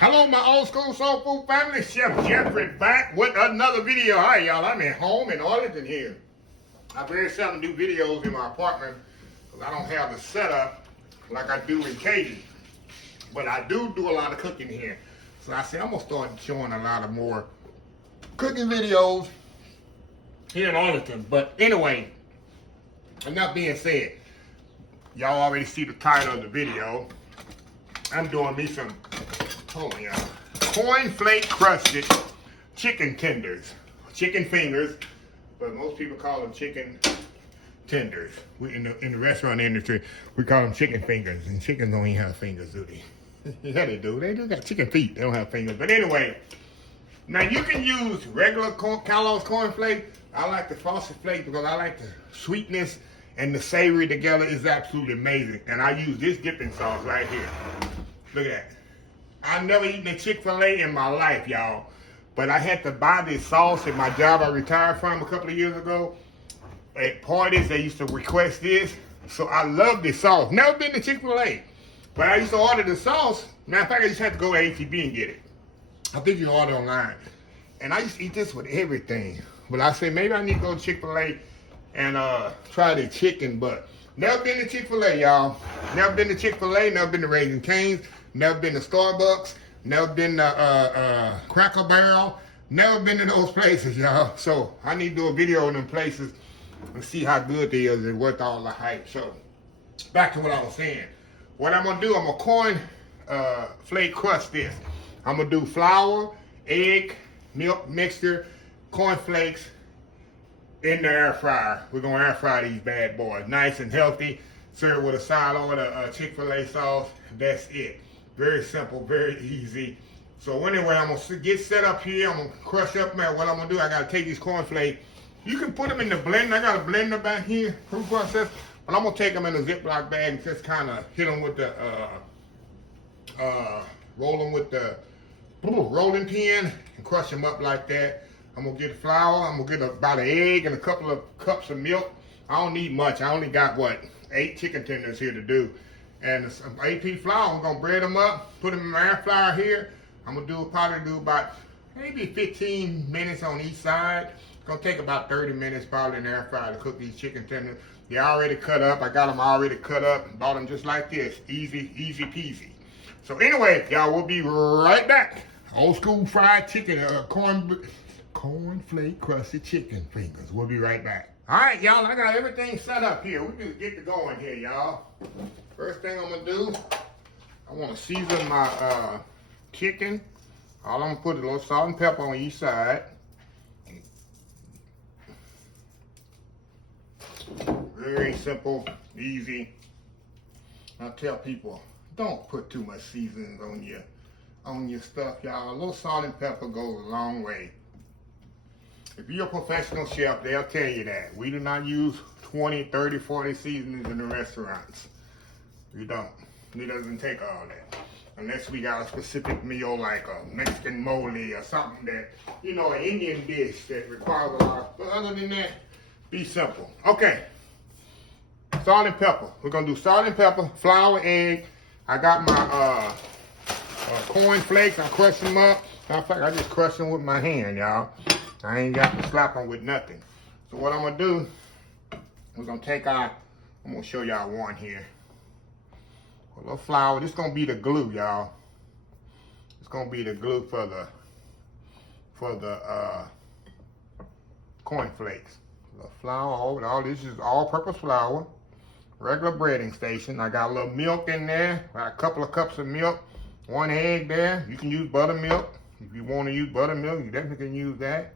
Hello, my old school soul food family. Chef Jeffrey back with another video. Hi, y'all. I'm at home in Arlington here. I very seldom do videos in my apartment because I don't have the setup like I do in KATY. But I do a lot of cooking here. So I said I'm going to start showing a lot of more cooking videos here in Arlington. But anyway, enough being said, y'all already see the title of the video. I'm doing me some, hold on y'all, corn flake crusted chicken tenders, chicken fingers, but most people call them chicken tenders. We in the restaurant industry, we call them chicken fingers, and chickens don't even have fingers, do they? Yeah, they do. They do got chicken feet. They don't have fingers. But anyway, now you can use regular Kellogg's corn flake. I like the frosted flake because I like the sweetness and the savory together is absolutely amazing. And I use this dipping sauce right here. Look at that. I've never eaten a Chick-fil-A in my life, y'all. But I had to buy this sauce at my job I retired from a couple of years ago. At parties, they used to request this. So I love this sauce. Never been to Chick-fil-A. But I used to order the sauce. Matter of fact, I just had to go to ATB and get it. I think you can order online. And I used to eat this with everything. But I said, maybe I need to go to Chick-fil-A and try the chicken. But never been to Chick-fil-A, y'all. Never been to Chick-fil-A. Never been to Raising Cane's. Never been to Starbucks. Never been to Cracker Barrel. Never been to those places, y'all. So I need to do a video on them places and see how good they is and worth all the hype. So back to what I was saying. What I'm gonna do, I'm gonna corn flake crust this. I'm gonna do flour, egg, milk mixture, corn flakes in the air fryer. We're gonna air fry these bad boys, nice and healthy. Serve with a side order Chick-fil-A sauce. That's it. Very simple, very easy. So anyway, I'm gonna get set up here. I'm gonna crush up, man. What I'm gonna do, I gotta take these corn flakes. You can put them in the blender. I got a blender back here, fruit process. But I'm gonna take them in a Ziploc bag and just kind of hit them with the, roll them with the rolling pin and crush them up like that. I'm gonna get flour. I'm gonna get about an egg and a couple of cups of milk. I don't need much. I only got, 8 chicken tenders here to do. And some AP flour, I'm gonna bread them up, put them in my air fryer here. I'm gonna probably do about maybe 15 minutes on each side. It's gonna take about 30 minutes probably in the air fryer to cook these chicken tenders. They're already cut up. I got them already cut up and bought them just like this. Easy, easy peasy. So anyway, y'all, we'll be right back. Old school fried chicken, corn flake crusted chicken fingers. We'll be right back. All right, y'all, I got everything set up here. We can get to going here, y'all. First thing I'm gonna do, I wanna season my chicken. All I'm gonna put is a little salt and pepper on each side. Very simple, easy. I tell people, don't put too much seasonings on your stuff, y'all. A little salt and pepper goes a long way. If you're a professional chef, they'll tell you that. We do not use 20, 30, 40 seasonings in the restaurants. We don't. It doesn't take all that. Unless we got a specific meal like a Mexican mole or something that, an Indian dish that requires a lot. But other than that, be simple. Okay. Salt and pepper. We're going to do salt and pepper, flour, egg. I got my corn flakes. I crush them up. In fact, I just crush them with my hand, y'all. I ain't got to slap them with nothing. So what I'm going to do, we're going to take I'm going to show y'all one here. A little flour. This is going to be the glue, y'all. It's going to be the glue for the corn flakes. A little flour. All this is all-purpose flour. Regular breading station. I got a little milk in there. Got a couple of cups of milk. 1 egg there. You can use buttermilk. If you want to use buttermilk, you definitely can use that.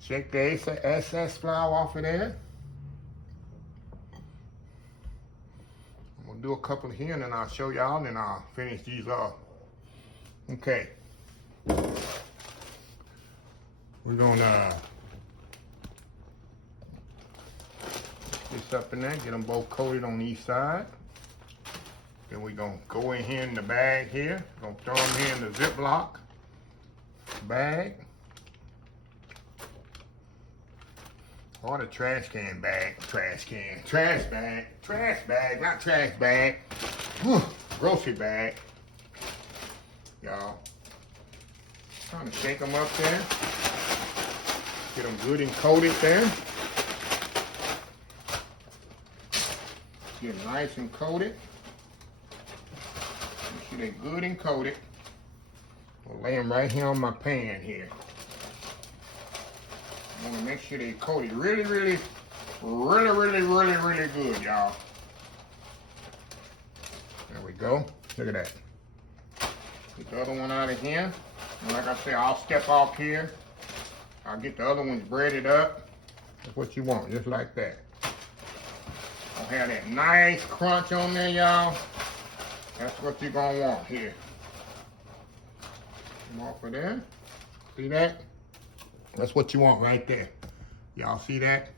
Shake the excess flour off of there. I'm going to do a couple here and then I'll show y'all and then I'll finish these off. Okay. We're going to this up in there, get them both coated on each side. Then we're going to go in here in the bag here. Going to throw them here in the Ziploc bag. Or the trash bag, not trash bag. Grocery bag. Y'all, Trying to shake them up there. Get them good and coated there. Get them nice and coated. Make sure they're good and coated. I'll lay them right here on my pan here. I want to make sure they're coated really good, y'all. There we go. Look at that. Get the other one out of here. And like I said, I'll step off here. I'll get the other ones breaded up. That's what you want, just like that. I'll have that nice crunch on there, y'all. That's what you're gonna want here. Come off of there. See that? That's what you want right there. Y'all see that?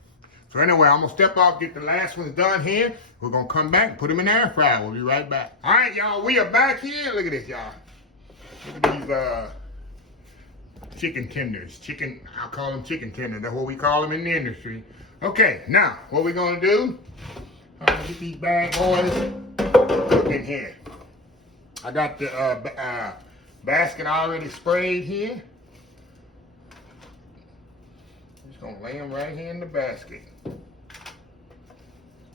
So anyway, I'm gonna step off, get the last ones done here. We're gonna come back and put them in the air fryer. We'll be right back. All right, y'all, we are back here. Look at this, y'all. Look at these chicken tenders. I'll call them chicken tenders. That's what we call them in the industry. Okay, now, what we're gonna do, I'm gonna get these bad boys cooked in here. I got the basket already sprayed here. Just gonna lay them right here in the basket.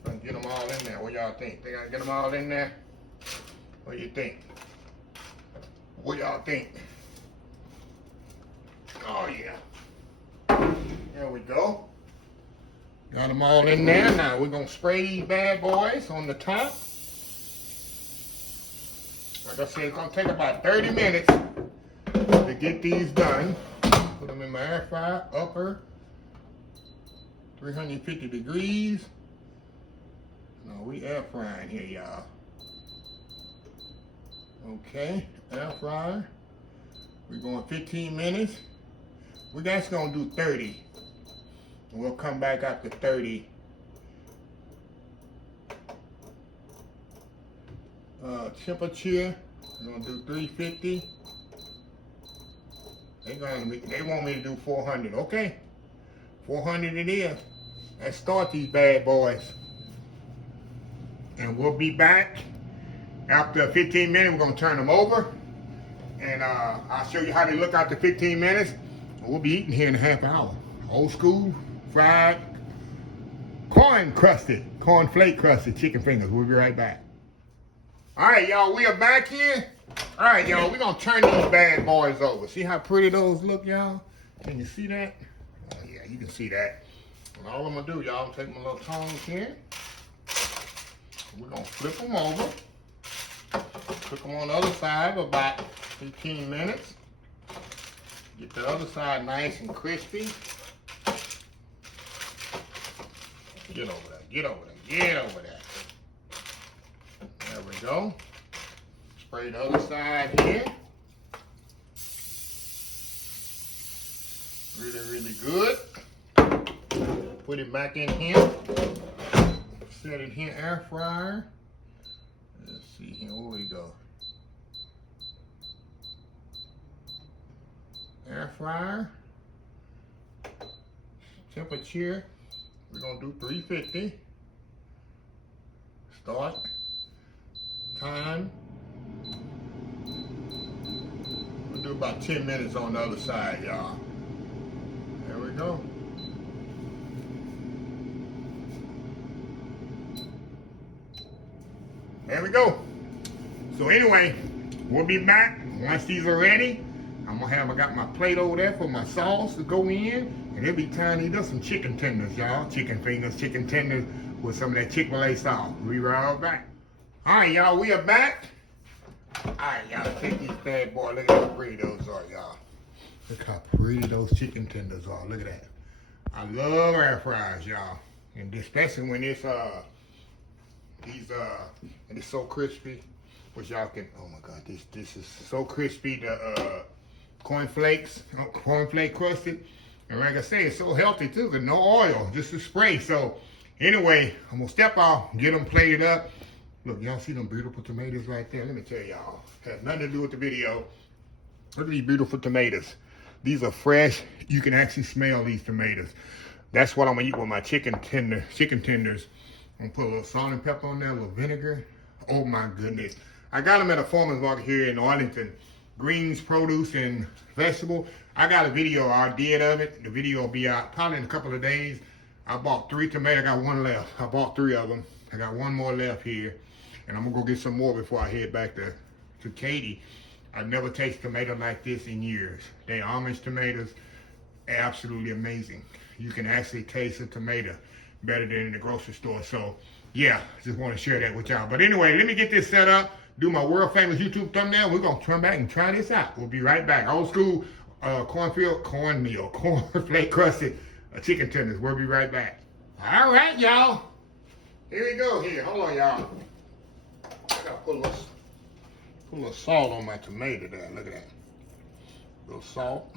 Gonna get them all in there. What y'all think? Think I get them all in there? What do you think? What y'all think? Oh yeah. There we go. Got them all in there. Now we're gonna spray these bad boys on the top. Like I said, it's gonna take about 30 minutes to get these done. Put them in my air fryer, upper 350 degrees. No, we air frying here, y'all. Okay, air fryer. We're going 15 minutes. We're just gonna do 30. We'll come back after 30. Temperature, we're gonna do 350. They want me to do 400. Okay, 400 it is. Let's start these bad boys. And we'll be back after 15 minutes. We're gonna turn them over, and I'll show you how they look after 15 minutes. We'll be eating here in a half hour. Old school fried corn flake crusted chicken fingers. We'll be right back. All right, y'all, we are back here. All right, y'all, we're gonna turn these bad boys over. See how pretty those look, y'all? Can you see that? Oh yeah, you can see that. And all I'm gonna do, y'all, I'm take my little tongs here. We're gonna flip them over. Cook them on the other side for about 15 minutes. Get the other side nice and crispy. Get over there, get over there, get over there. There we go. Spray the other side here. Really good. Put it back in here. Set it here, air fryer. Let's see here, where we go. Air fryer. Temperature, we're gonna do 350. Start. Time. We'll do about 10 minutes on the other side, y'all. There we go. There we go. So anyway, we'll be back once these are ready. I got my plate over there for my sauce to go in, and it'll be time to eat up some chicken tenders, y'all. Chicken fingers, chicken tenders with some of that Chick-fil-A sauce. We'll be right back. All right, y'all, we are back. All right, y'all, take these bad boys. Look at how pretty those are, y'all. Look how pretty those chicken tenders are. Look at that. I love air fryers, y'all, and especially when it's and it's so crispy, which y'all can. Oh my God, this is so crispy. The corn flake crusted, and like I say, it's so healthy too. There's no oil, just a spray. So anyway, I'm gonna step off, get them plated up. Look, y'all see them beautiful tomatoes right there? Let me tell y'all, has nothing to do with the video. Look at these beautiful tomatoes. These are fresh. You can actually smell these tomatoes. That's what I'm gonna eat with my chicken tenders. I'm gonna put a little salt and pepper on there, a little vinegar. Oh my goodness. I got them at a farmer's market here in Arlington. greens, produce, and vegetable. I got a video I did of it. The video will be out probably in a couple of days. I bought 3 tomatoes. I got 1 left. I bought 3 of them. I got 1 more left here. And I'm going to go get some more before I head back to KATY. I've never tasted tomato like this in years. They're orange tomatoes. Absolutely amazing. You can actually taste a tomato better than in the grocery store. So, yeah, just want to share that with y'all. But anyway, let me get this set up. Do my world famous YouTube thumbnail. We're going to turn back and try this out. We'll be right back. Old school cornflake crusted chicken tenders. We'll be right back. All right, y'all. Here we go here. Hold on, y'all. I got to put a little salt on my tomato there. Look at that. A little salt,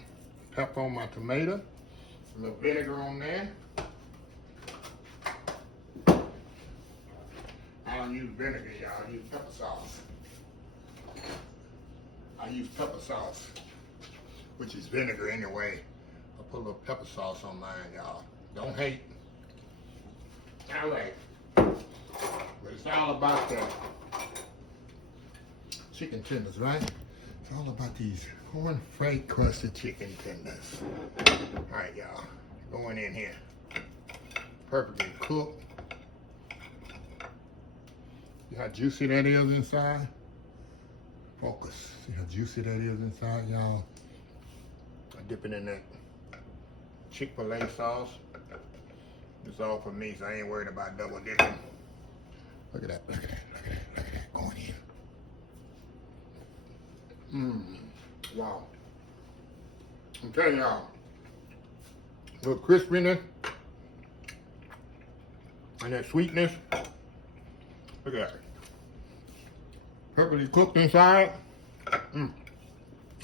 pepper on my tomato, a little vinegar on there. I don't use vinegar, y'all. I use pepper sauce. I use pepper sauce, which is vinegar anyway. I put a little pepper sauce on mine, y'all. Don't hate. All right. But it's all about the chicken tenders, right? It's all about these cornflake crusted chicken tenders. All right, y'all. Going in here. Perfectly cooked. See how juicy that is inside? Focus. See how juicy that is inside, y'all? I dip it in that Chick-fil-A sauce. It's all for me, so I ain't worried about double dipping. Look at that, look at that, look at that, look at that. Going in. Wow. I'm telling y'all, a little crispiness and that sweetness. Look at that. Perfectly cooked inside.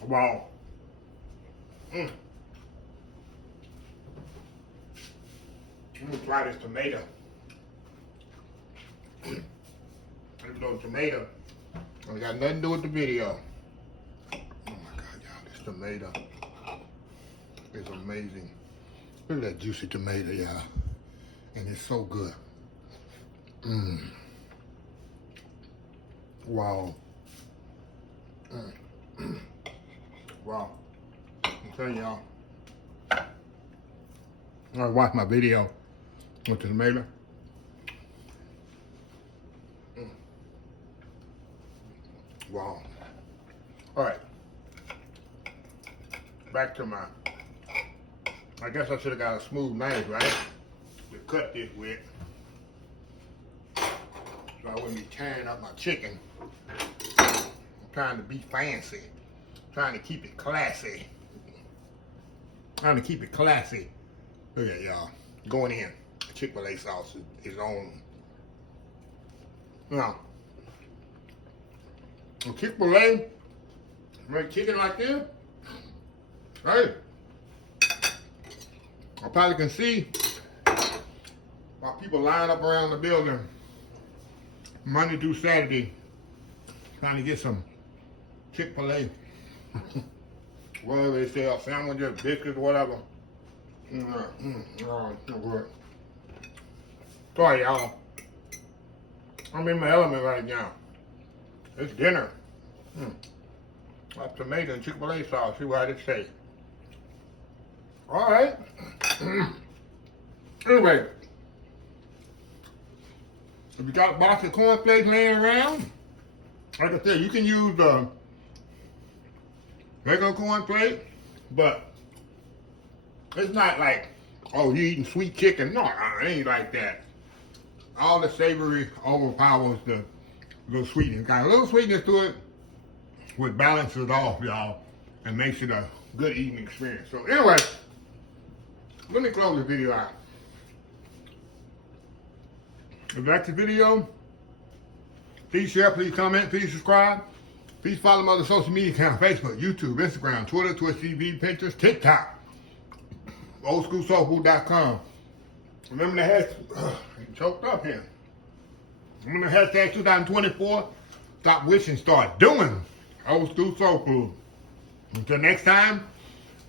Wow. I'm gonna try this tomato. This little tomato. It got nothing to do with the video. Oh my God, y'all, this tomato is amazing. Look at that juicy tomato, y'all. And it's so good. Wow. Wow. I'm telling y'all. I watched my video with the tomato. Wow. All right. Back to my, I guess I should have got a smooth knife, right? To cut this with. So I wouldn't be tearing up my chicken. I'm trying to be fancy. I'm trying to keep it classy. Trying to keep it classy. Look at y'all. Going in. Chick-fil-A sauce is on. Now, Chick-fil-A make chicken like this. Hey, I probably can see why people line up around the building Monday through Saturday trying to get some Chick-fil-A. Whatever they sell, sandwiches, biscuits, whatever. No good. Sorry, y'all. I'm in my element right now. It's dinner. Like tomato and Chick-fil-A sauce. See what it say. All right. Anyway, if you got a box of cornflakes laying around, like I said, you can use the regular cornflake, but it's not like, oh, you eating sweet chicken. No, it ain't like that. All the savory overpowers the little sweetness. Got a little sweetness to it, which balances it off, y'all, and makes it a good eating experience. So anyway, let me close the video out. If you like the video, please share, please comment, please subscribe. Please follow my other social media accounts: Facebook, YouTube, Instagram, Twitter, Twitch TV, Pinterest, TikTok, oldschoolsoulfood.com. Remember the hashtag, choked up here. Remember the hashtag 2024, stop wishing, start doing old school soul food. Until next time,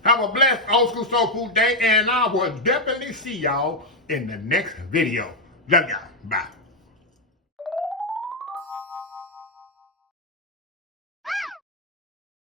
have a blessed old school soul food day, and I will definitely see y'all in the next video. Love y'all. Bye.